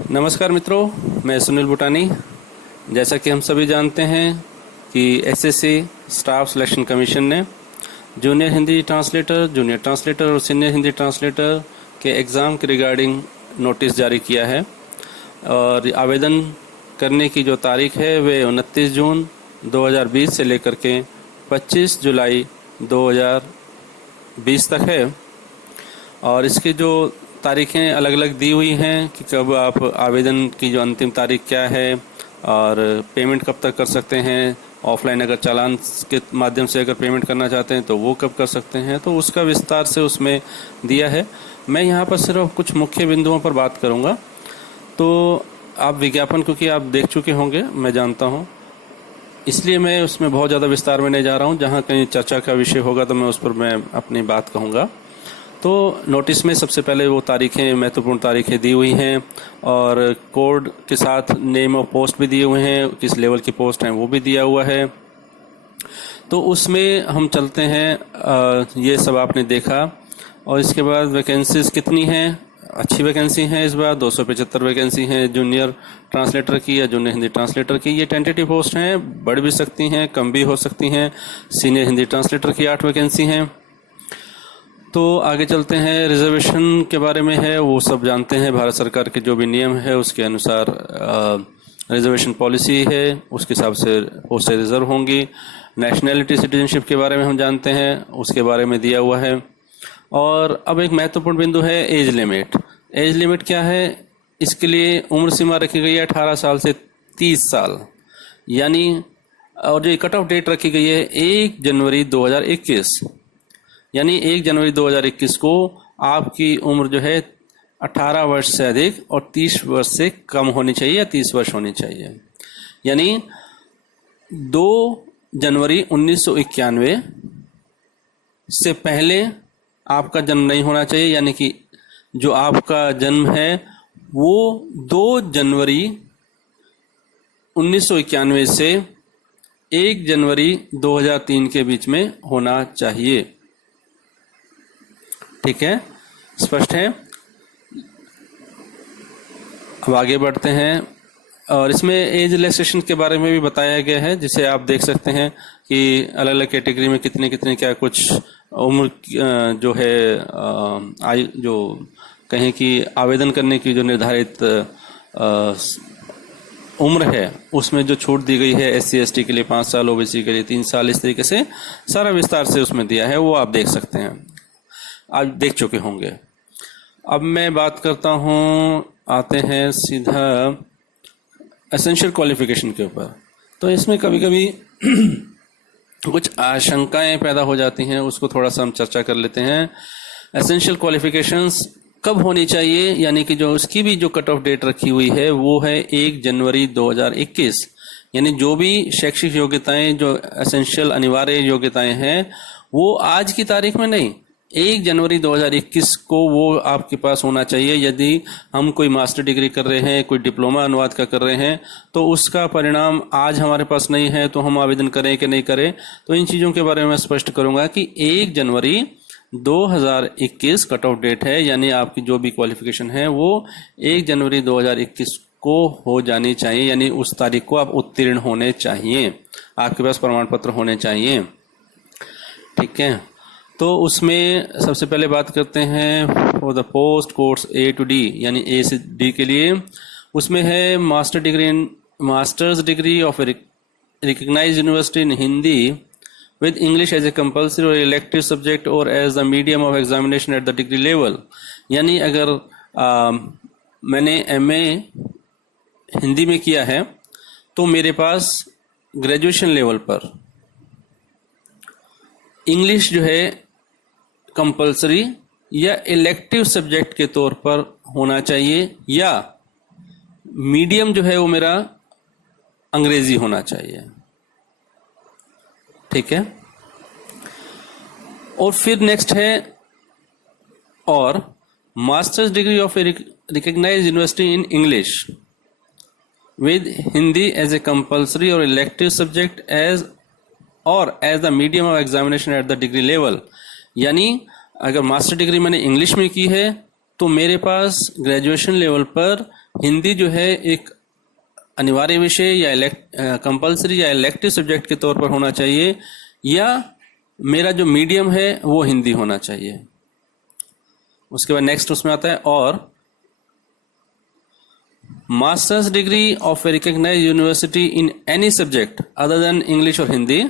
नमस्कार मित्रों, मैं सुनील बुटानी। जैसा कि हम सभी जानते हैं कि एसएससी स्टाफ सिलेक्शन कमीशन ने junior Hindi translator, junior translator और सीनियर हिंदी ट्रांसलेटर के एग्ज़ाम के रिगार्डिंग नोटिस जारी किया है और आवेदन करने की जो तारीख है वे 29 जून 2020 से लेकर के 25 जुलाई 2020 तक है। और इसकी जो तारीखें अलग अलग दी हुई हैं कि कब आप आवेदन की जो अंतिम तारीख क्या है और पेमेंट कब तक कर सकते हैं। ऑफलाइन अगर चालान के माध्यम से अगर पेमेंट करना चाहते हैं तो वो कब कर सकते हैं, तो उसका विस्तार से उसमें दिया है। मैं यहाँ पर सिर्फ कुछ मुख्य बिंदुओं पर बात करूँगा। तो आप विज्ञापन क्योंकि आप देख चुके होंगे, मैं जानता हूँ, इसलिए मैं उसमें बहुत ज़्यादा विस्तार में नहीं जा रहा हूँ। जहाँ कहीं चर्चा का विषय होगा तो मैं उस पर मैं अपनी बात कहूँगा। तो नोटिस में सबसे पहले वो तारीखें, महत्वपूर्ण तारीखें दी हुई हैं और कोड के साथ नेम ऑफ पोस्ट भी दिए हुए हैं, किस लेवल की पोस्ट हैं वो भी दिया हुआ है। तो उसमें हम चलते हैं। ये सब आपने देखा और इसके बाद वैकेंसीज कितनी हैं। अच्छी वैकेंसी हैं इस बार, 275 वैकेंसी हैं जूनियर ट्रांसलेटर की या जूनियर हिंदी ट्रांसलेटर की। ये टेंटेटिव पोस्ट हैं, बढ़ भी सकती हैं, कम भी हो सकती हैं। सीनियर हिंदी ट्रांसलेटर की 8 वैकेंसी हैं। तो आगे चलते हैं। रिजर्वेशन के बारे में है, वो सब जानते हैं। भारत सरकार के जो भी नियम है उसके अनुसार रिजर्वेशन पॉलिसी है, उसके हिसाब से पोस्टें रिजर्व होंगी। नेशनैलिटी सिटीजनशिप के बारे में हम जानते हैं, उसके बारे में दिया हुआ है। और अब एक महत्वपूर्ण बिंदु है एज लिमिट। एज लिमिट क्या है? इसके लिए उम्र सीमा रखी गई है 18 साल से 30 साल, यानी और जो कट ऑफ डेट रखी गई है 1 जनवरी 2021, यानी 1 जनवरी 2021 को आपकी उम्र जो है 18 वर्ष से अधिक और 30 वर्ष से कम होनी चाहिए या 30 वर्ष होनी चाहिए। यानी 2 जनवरी 1991 से पहले आपका जन्म नहीं होना चाहिए, यानी कि जो आपका जन्म है वो 2 जनवरी 1991 से 1 जनवरी 2003 के बीच में होना चाहिए। ठीक है, स्पष्ट है। अब आगे बढ़ते हैं और इसमें एज रिलैक्सेशन के बारे में भी बताया गया है, जिसे आप देख सकते हैं कि अलग अलग कैटेगरी में कितने कितने क्या कुछ उम्र जो है आयु जो कहें कि आवेदन करने की जो निर्धारित उम्र है उसमें जो छूट दी गई है। SC ST के लिए 5 साल, OBC के लिए 3 साल, इस तरीके से सारा विस्तार से उसमें दिया है, वो आप देख सकते हैं, आज देख चुके होंगे। अब मैं बात करता हूँ, आते हैं सीधा एसेंशियल क्वालिफिकेशन के ऊपर। तो इसमें कभी कभी कुछ आशंकाएं पैदा हो जाती हैं, उसको थोड़ा सा हम चर्चा कर लेते हैं। एसेंशियल क्वालिफिकेशंस कब होनी चाहिए, यानी कि जो उसकी भी जो कट ऑफ डेट रखी हुई है वो है 1 जनवरी 2021। यानी जो भी शैक्षिक योग्यताएं, जो एसेंशियल अनिवार्य योग्यताएं हैं, वो आज की तारीख में नहीं, 1 जनवरी 2021 को वो आपके पास होना चाहिए। यदि हम कोई मास्टर डिग्री कर रहे हैं, कोई डिप्लोमा अनुवाद का कर रहे हैं, तो उसका परिणाम आज हमारे पास नहीं है, तो हम आवेदन करें कि नहीं करें। तो इन चीज़ों के बारे में मैं स्पष्ट करूंगा कि 1 जनवरी 2021 कट ऑफ डेट है, यानी आपकी जो भी क्वालिफिकेशन है वो 1 जनवरी 2021 को हो जानी चाहिए, यानी उस तारीख को आप उत्तीर्ण होने चाहिए, आपके पास प्रमाण पत्र होने चाहिए। ठीक है, तो उसमें सबसे पहले बात करते हैं for the post course A to D, यानी A से D के लिए। उसमें है masters degree of recognised university in Hindi with English as a compulsory or elective subject or as the medium of examination at the degree level। यानी अगर मैंने MA Hindi में किया है तो मेरे पास ग्रेजुएशन लेवल पर इंग्लिश जो है कंपल्सरी या इलेक्टिव सब्जेक्ट के तौर पर होना चाहिए, या मीडियम जो है वो मेरा अंग्रेजी होना चाहिए। ठीक है, और फिर नेक्स्ट है और masters degree of recognised university in English with Hindi as a compulsory or elective subject as or as the medium of examination at the degree level. यानी अगर मास्टर डिग्री मैंने इंग्लिश में की है तो मेरे पास ग्रेजुएशन लेवल पर हिंदी जो है एक अनिवार्य विषय या कंपलसरी या इलेक्टिव सब्जेक्ट के तौर पर होना चाहिए, या मेरा जो मीडियम है वो हिंदी होना चाहिए। उसके बाद नेक्स्ट उसमें आता है और masters degree of a recognised university in any subject other than English और Hindi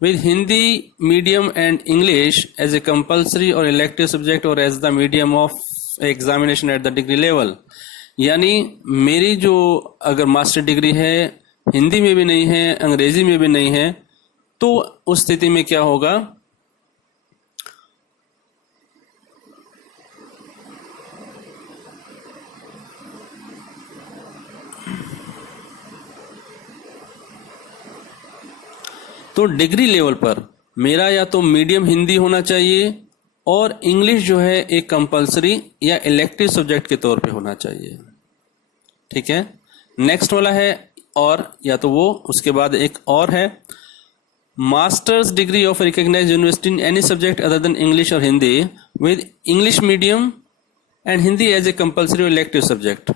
with Hindi medium and English as a compulsory or elective subject or as the medium of examination at the degree level। यानी मेरी जो अगर master degree है हिंदी में भी नहीं है, अंग्रेजी में भी नहीं है, तो उस स्थिति में क्या होगा, तो डिग्री लेवल पर मेरा या तो मीडियम हिंदी होना चाहिए और इंग्लिश जो है एक कंपलसरी या इलेक्टिव सब्जेक्ट के तौर पे होना चाहिए। ठीक है, नेक्स्ट वाला है और, या तो वो, उसके बाद एक और है masters degree of recognised university in any subject other than English और Hindi with English medium and Hindi as a compulsory elective subject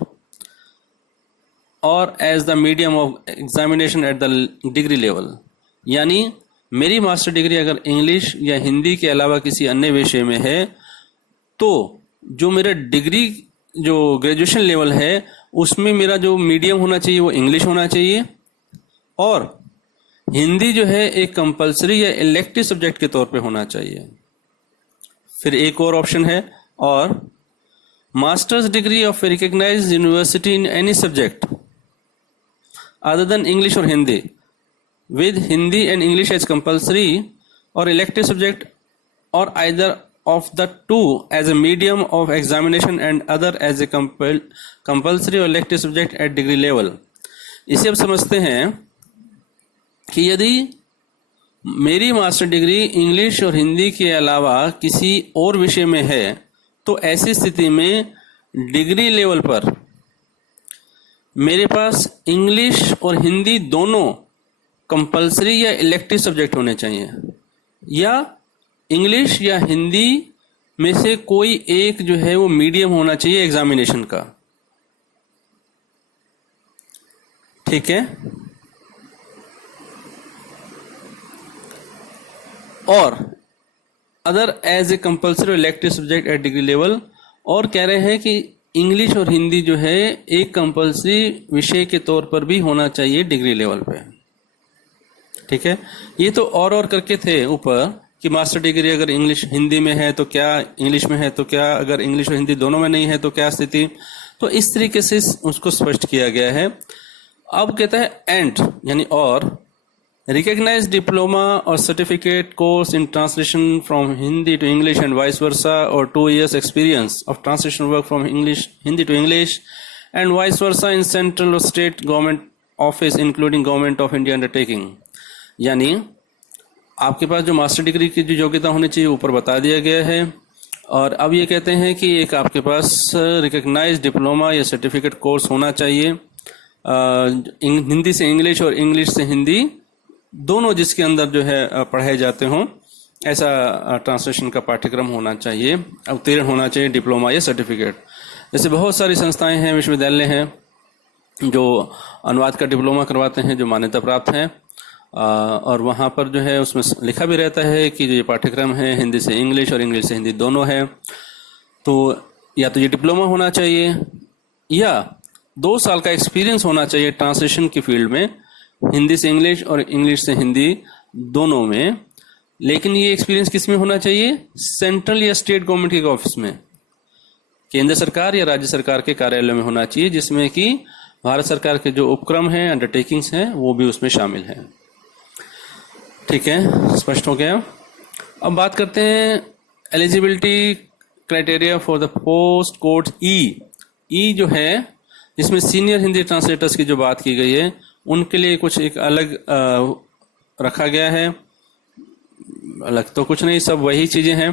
और as the medium of examination at the degree level. यानी मेरी मास्टर डिग्री अगर English या हिंदी के अलावा किसी अन्य विषय में है, तो जो मेरा डिग्री जो ग्रेजुएशन लेवल है उसमें मेरा जो मीडियम होना चाहिए वो इंग्लिश होना चाहिए, और हिंदी जो है एक कंपलसरी या इलेक्टिव सब्जेक्ट के तौर पे होना चाहिए। फिर एक और ऑप्शन है और masters degree of a recognised university in any subject other than English और Hindi with Hindi and English as compulsory or elective subject or either of the two as a medium of examination and other as a compulsory or elective subject at degree level। इसे अब समझते हैं कि यदि मेरी master degree English और हिंदी के अलावा किसी और विषय में है, तो ऐसी स्थिति में डिग्री लेवल पर मेरे पास इंग्लिश और हिंदी दोनों कंपलसरी या इलेक्टिव सब्जेक्ट होने चाहिए, या इंग्लिश या हिंदी में से कोई एक जो है वो मीडियम होना चाहिए एग्जामिनेशन का। ठीक है, और other as a compulsory elective subject at degree level, और कह रहे हैं कि इंग्लिश और हिंदी जो है एक कंपलसरी विषय के तौर पर भी होना चाहिए डिग्री लेवल पे। ठीक है, ये तो और करके थे ऊपर कि मास्टर डिग्री अगर इंग्लिश हिंदी में है तो क्या, इंग्लिश में है तो क्या, अगर इंग्लिश और हिंदी दोनों में नहीं है तो क्या स्थिति। तो इस तरीके से उसको स्पष्ट किया गया है। अब कहता है एंड, यानी और रिकग्नाइज्ड डिप्लोमा और certificate course in translation from Hindi to English and vice versa, और 2 years experience of translation work from English Hindi to English and vice versa in central और state government office including government of India undertaking. यानी आपके पास जो master degree की जो योग्यता होनी चाहिए ऊपर बता दिया गया है, और अब ये कहते हैं कि एक आपके पास रिकग्नाइज्ड डिप्लोमा या सर्टिफिकेट कोर्स होना चाहिए हिंदी से इंग्लिश और इंग्लिश से हिंदी दोनों, जिसके अंदर जो है पढ़ाए जाते हों, ऐसा ट्रांसलेशन का पाठ्यक्रम होना चाहिए, उत्तीर्ण होना चाहिए डिप्लोमा या सर्टिफिकेट। जैसे बहुत सारी संस्थाएं हैं, विश्वविद्यालय हैं जो अनुवाद का डिप्लोमा करवाते हैं जो मान्यता प्राप्त हैं, और वहाँ पर जो है उसमें लिखा भी रहता है कि जो ये पाठ्यक्रम है हिंदी से इंग्लिश और इंग्लिश से हिंदी दोनों है। तो या तो ये डिप्लोमा होना चाहिए या 2 साल का एक्सपीरियंस होना चाहिए ट्रांसलेशन की फील्ड में, हिंदी से इंग्लिश और इंग्लिश से हिंदी दोनों में। लेकिन ये एक्सपीरियंस किस में होना चाहिए, सेंट्रल या स्टेट गवर्नमेंट के ऑफिस में, केंद्र सरकार या राज्य सरकार के कार्यालय में होना चाहिए, जिसमें कि भारत सरकार के जो उपक्रम हैं, अंडरटेकिंग्स हैं, वो भी उसमें शामिल हैं। ठीक है, स्पष्ट हो गया। अब बात करते हैं eligibility criteria for the post course ई जो है, जिसमें सीनियर हिंदी ट्रांसलेटर्स की जो बात की गई है उनके लिए कुछ एक अलग रखा गया है। अलग तो कुछ नहीं, सब वही चीजें हैं।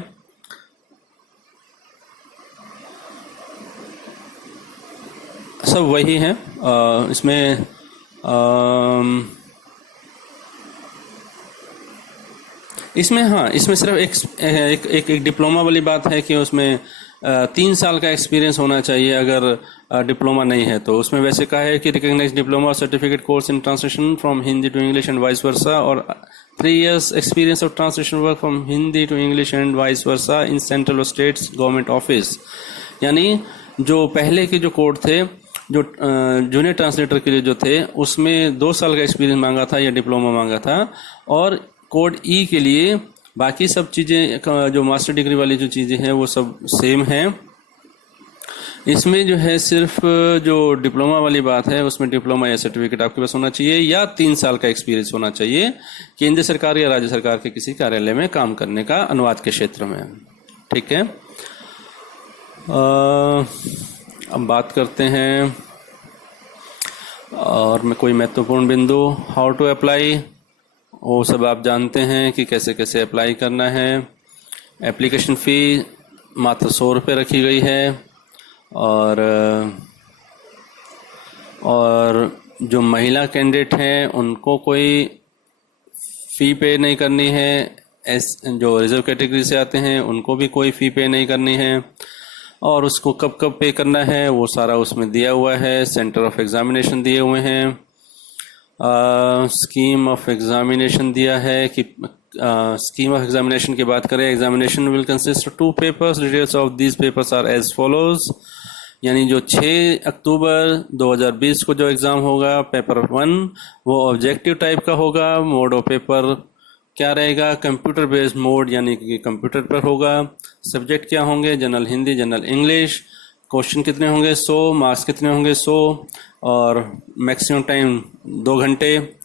सब वही हैं। इसमें हाँ, इसमें सिर्फ एक डिप्लोमा वाली बात है कि उसमें 3 साल का एक्सपीरियंस होना चाहिए अगर डिप्लोमा नहीं है तो। उसमें वैसे कहा है कि रिकॉग्नाइज डिप्लोमा और certificate course in translation from Hindi to English and vice versa, or 3 years experience of translation work from Hindi to English and vice versa in central or states government office. यानी जो पहले के जो कोड थे, जो junior translator के लिए जो थे, उसमें 2 साल का एक्सपीरियंस मांगा था या डिप्लोमा मांगा था, और कोड ई के लिए बाकी सब चीज़ें जो मास्टर डिग्री वाली जो चीज़ें हैं वो सब सेम हैं। इसमें जो है सिर्फ जो डिप्लोमा वाली बात है उसमें डिप्लोमा या सर्टिफिकेट आपके पास होना चाहिए या 3 साल का एक्सपीरियंस होना चाहिए केंद्र सरकार या राज्य सरकार के किसी कार्यालय में काम करने का अनुवाद के क्षेत्र में। ठीक है, अब बात करते हैं और में कोई महत्वपूर्ण बिंदु। हाउ टू अप्लाई, वो सब आप जानते हैं कि कैसे कैसे अप्लाई करना है। एप्लीकेशन फ़ी मात्र 100 रुपये रखी गई है, और जो महिला कैंडिडेट हैं उनको कोई फ़ी पे नहीं करनी है। जो रिजर्व कैटेगरी से आते हैं उनको भी कोई फ़ी पे नहीं करनी है, और उसको कब कब पे करना है वो सारा उसमें दिया हुआ है। सेंटर ऑफ एग्जामिनेशन दिए हुए हैं, स्कीम ऑफ एग्जामिनेशन दिया है कि स्कीम ऑफ एग्जामिनेशन की बात करें, examination will consist of 2 papers, details of these papers are as follows. यानी जो 6 अक्टूबर 2020 को जो एग्ज़ाम होगा पेपर 1 वो ऑब्जेक्टिव टाइप का होगा। मोड ऑफ पेपर क्या रहेगा, कंप्यूटर बेस्ड मोड, यानी कि कंप्यूटर पर होगा। सब्जेक्ट क्या होंगे, general Hindi, general English. Question कितने होंगे, 100, मार्क्स कितने होंगे, 100, और मैक्सिमम टाइम 2 घंटे।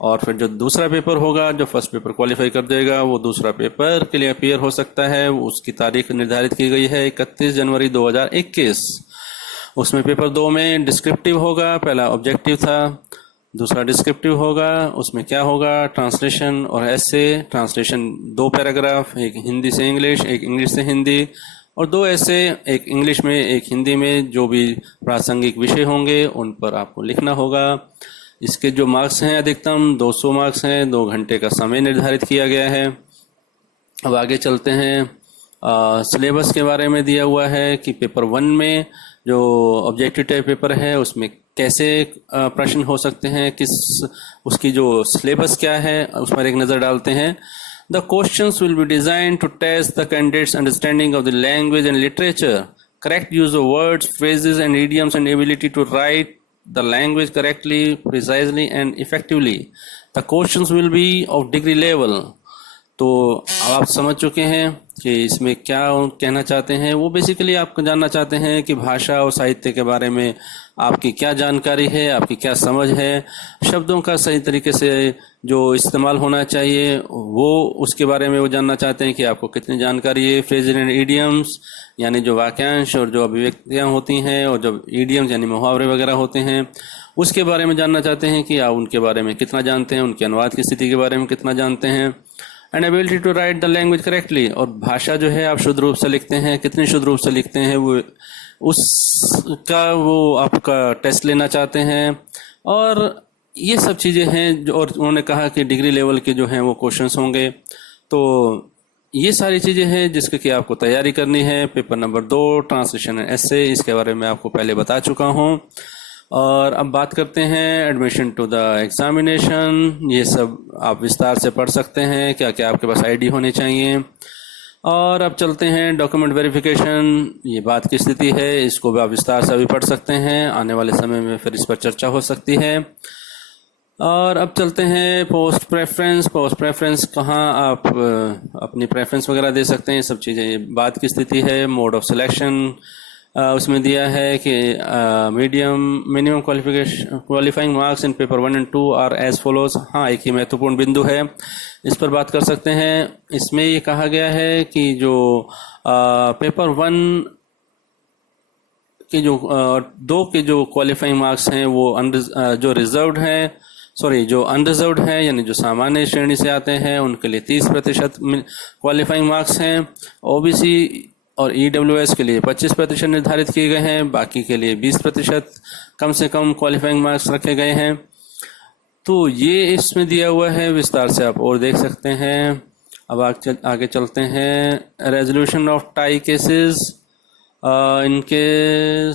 और फिर जो दूसरा पेपर होगा, जो फर्स्ट पेपर क्वालिफाई कर देगा वो दूसरा पेपर के लिए अपीयर हो सकता है। उसकी तारीख निर्धारित की गई है 31 जनवरी 2021। उसमें पेपर 2 में डिस्क्रिप्टिव होगा, पहला ऑब्जेक्टिव था, दूसरा डिस्क्रिप्टिव होगा। उसमें क्या होगा, ट्रांसलेशन और ऐसे। ट्रांसलेशन 2 पैराग्राफ, एक हिंदी से इंग्लिश, एक इंग्लिश से हिंदी, और 2 ऐसे, एक इंग्लिश में एक हिंदी में। जो भी प्रासंगिक विषय होंगे उन पर आपको लिखना होगा। इसके जो मार्क्स हैं अधिकतम 200 मार्क्स हैं, 2 घंटे का समय निर्धारित किया गया है। अब आगे चलते हैं, सिलेबस के बारे में दिया हुआ है कि पेपर 1 में जो ऑब्जेक्टिव टाइप पेपर है उसमें कैसे प्रश्न हो सकते हैं, किस उसकी जो सिलेबस क्या है उस पर एक नज़र डालते हैं। The questions will be designed to test the candidate's understanding of the language and literature, correct use of words, phrases and idioms, and ability to write the language correctly, precisely and effectively. The questions will be of degree level. तो आप समझ चुके हैं कि इसमें क्या कहना चाहते हैं। वो बेसिकली आपको जानना चाहते हैं कि भाषा और साहित्य के बारे में आपकी क्या जानकारी है, आपकी क्या समझ है, शब्दों का सही तरीके से जो इस्तेमाल होना चाहिए वो उसके बारे में वो जानना चाहते हैं कि आपको कितनी जानकारी है। फ्रेजेस एंड इडियम्स, यानी जो वाक्यांश और जो अभिव्यक्तियाँ होती हैं, और जो इडियम्स यानी मुहावरे वगैरह होते हैं उसके बारे में जानना चाहते हैं कि आप उनके बारे में कितना जानते हैं, उनके अनुवाद की स्थिति के बारे में कितना जानते हैं। And ability to write the language correctly, और भाषा जो है आप शुद्ध रूप से लिखते हैं, कितनी शुद्ध रूप से लिखते हैं, वो उसका वो आपका टेस्ट लेना चाहते हैं। और ये सब चीज़ें हैं और उन्होंने कहा कि डिग्री लेवल के जो हैं वो क्वेश्चंस होंगे। तो ये सारी चीज़ें हैं जिसके कि आपको तैयारी करनी है। पेपर नंबर 2 ट्रांसलेशन एंड एसे, इसके बारे में आपको पहले बता चुका हूँ। और अब बात करते हैं एडमिशन टू द एग्जामिनेशन। ये सब आप विस्तार से पढ़ सकते हैं, क्या क्या आपके पास आईडी होने चाहिए। और अब चलते हैं डॉक्यूमेंट वेरिफिकेशन, ये बात की स्थिति है, इसको भी आप विस्तार से भी पढ़ सकते हैं। आने वाले समय में फिर इस पर चर्चा हो सकती है। और अब चलते हैं पोस्ट प्रेफरेंस। पोस्ट प्रेफरेंस कहाँ आप अपनी प्रेफरेंस वगैरह दे सकते हैं, ये सब चीज़ें बात की स्थिति है। मोड ऑफ सिलेक्शन उसमें दिया है कि minimum qualifying marks in paper 1 and 2 are as follows. हाँ, एक ही महत्वपूर्ण बिंदु है, इस पर बात कर सकते हैं। इसमें ये कहा गया है कि जो पेपर 1 के जो 2 के जो क्वालिफाइंग मार्क्स हैं वो जो रिजर्व्ड हैं, जो अनरिजर्व्ड हैं, यानी जो सामान्य श्रेणी से आते हैं उनके लिए 30% क्वालिफाइंग मार्क्स हैं। ओबीसी और ईडब्ल्यूएस के लिए 25% निर्धारित किए गए हैं, बाकी के लिए 20% कम से कम क्वालिफाइंग मार्क्स रखे गए हैं। तो ये इसमें दिया हुआ है, विस्तार से आप और देख सकते हैं। अब आगे चलते हैं रेजोल्यूशन ऑफ टाई केसेस। इनके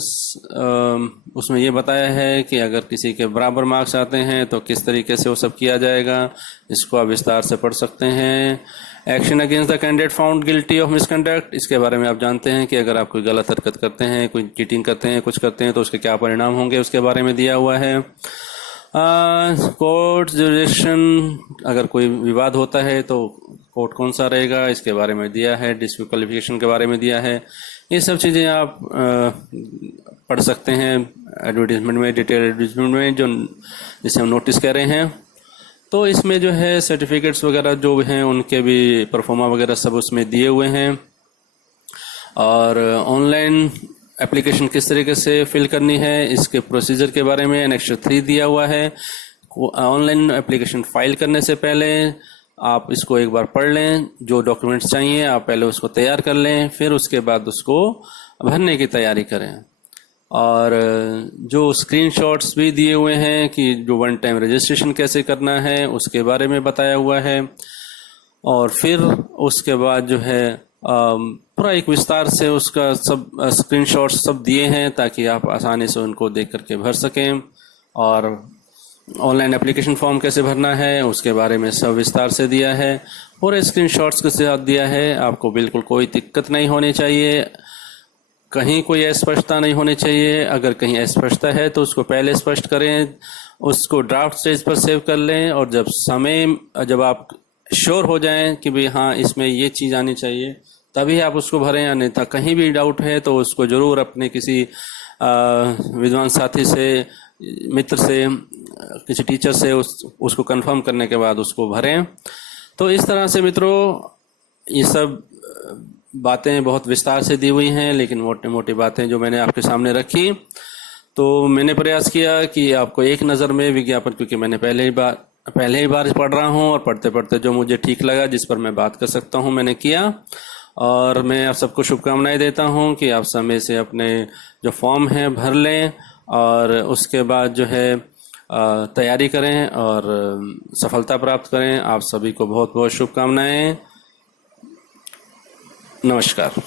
उसमें ये बताया है कि अगर किसी के बराबर मार्क्स आते हैं तो किस तरीके से वो सब किया जाएगा, इसको आप विस्तार से पढ़ सकते हैं। Action against the candidate found guilty of misconduct, इसके बारे में आप जानते हैं कि अगर आप कोई गलत हरकत करते हैं, कोई चीटिंग करते हैं, कुछ करते हैं तो उसके क्या परिणाम होंगे, उसके बारे में दिया हुआ है। कोर्ट जुरिडिक्शन, अगर कोई विवाद होता है तो कोर्ट कौन सा रहेगा, इसके बारे में दिया है। डिस्प्यूट क्वालिफिकेशन के बारे में दिया है। ये सब चीज़ें आप पढ़ सकते हैं एडवर्टीजमेंट में, डिटेल एडवर्टीजमेंट में, जो जिसे हम नोटिस कह रहे हैं। तो इसमें जो है सर्टिफिकेट्स वगैरह जो भी हैं उनके भी परफॉर्मा वगैरह सब उसमें दिए हुए हैं। और ऑनलाइन एप्लीकेशन किस तरीके से फिल करनी है, इसके प्रोसीजर के बारे में एनेक्स 3 दिया हुआ है। ऑनलाइन एप्लीकेशन फाइल करने से पहले आप इसको एक बार पढ़ लें, जो डॉक्यूमेंट्स चाहिए आप पहले उसको तैयार कर लें, फिर उसके बाद उसको भरने की तैयारी करें। और जो स्क्रीनशॉट्स भी दिए हुए हैं कि जो वन टाइम रजिस्ट्रेशन कैसे करना है उसके बारे में बताया हुआ है। और फिर उसके बाद जो है पूरा एक विस्तार से उसका सब स्क्रीनशॉट्स सब दिए हैं ताकि आप आसानी से उनको देख करके भर सकें। और ऑनलाइन एप्लीकेशन फॉर्म कैसे भरना है उसके बारे में सब विस्तार से दिया है। पूरे स्क्रीनशॉट्स के साथ दिया है। आपको बिल्कुल कोई दिक्कत नहीं होनी चाहिए, कहीं कोई अस्पष्टता नहीं होनी चाहिए। अगर कहीं अस्पष्टता है तो उसको पहले स्पष्ट करें, उसको ड्राफ्ट स्टेज पर सेव कर लें, और जब आप श्योर हो जाएं कि भाई हाँ इसमें ये चीज़ आनी चाहिए तभी आप उसको भरें। अन्यथा कहीं भी डाउट है तो उसको ज़रूर अपने किसी विद्वान साथी से, मित्र से, किसी टीचर से उसको कंफर्म करने के बाद उसको भरें। तो इस तरह से मित्रों ये सब बातें बहुत विस्तार से दी हुई हैं, लेकिन मोटी मोटी बातें जो मैंने आपके सामने रखी, तो मैंने प्रयास किया कि आपको एक नज़र में विज्ञापन, क्योंकि मैंने पहले ही बार पढ़ रहा हूं और पढ़ते पढ़ते जो मुझे ठीक लगा, जिस पर मैं बात कर सकता हूं, मैंने किया। और मैं आप सबको शुभकामनाएं देता हूं कि आप समय से अपने जो फॉर्म है भर लें और उसके बाद जो है तैयारी करें और सफलता प्राप्त करें। आप सभी को बहुत बहुत शुभकामनाएं। नमस्कार।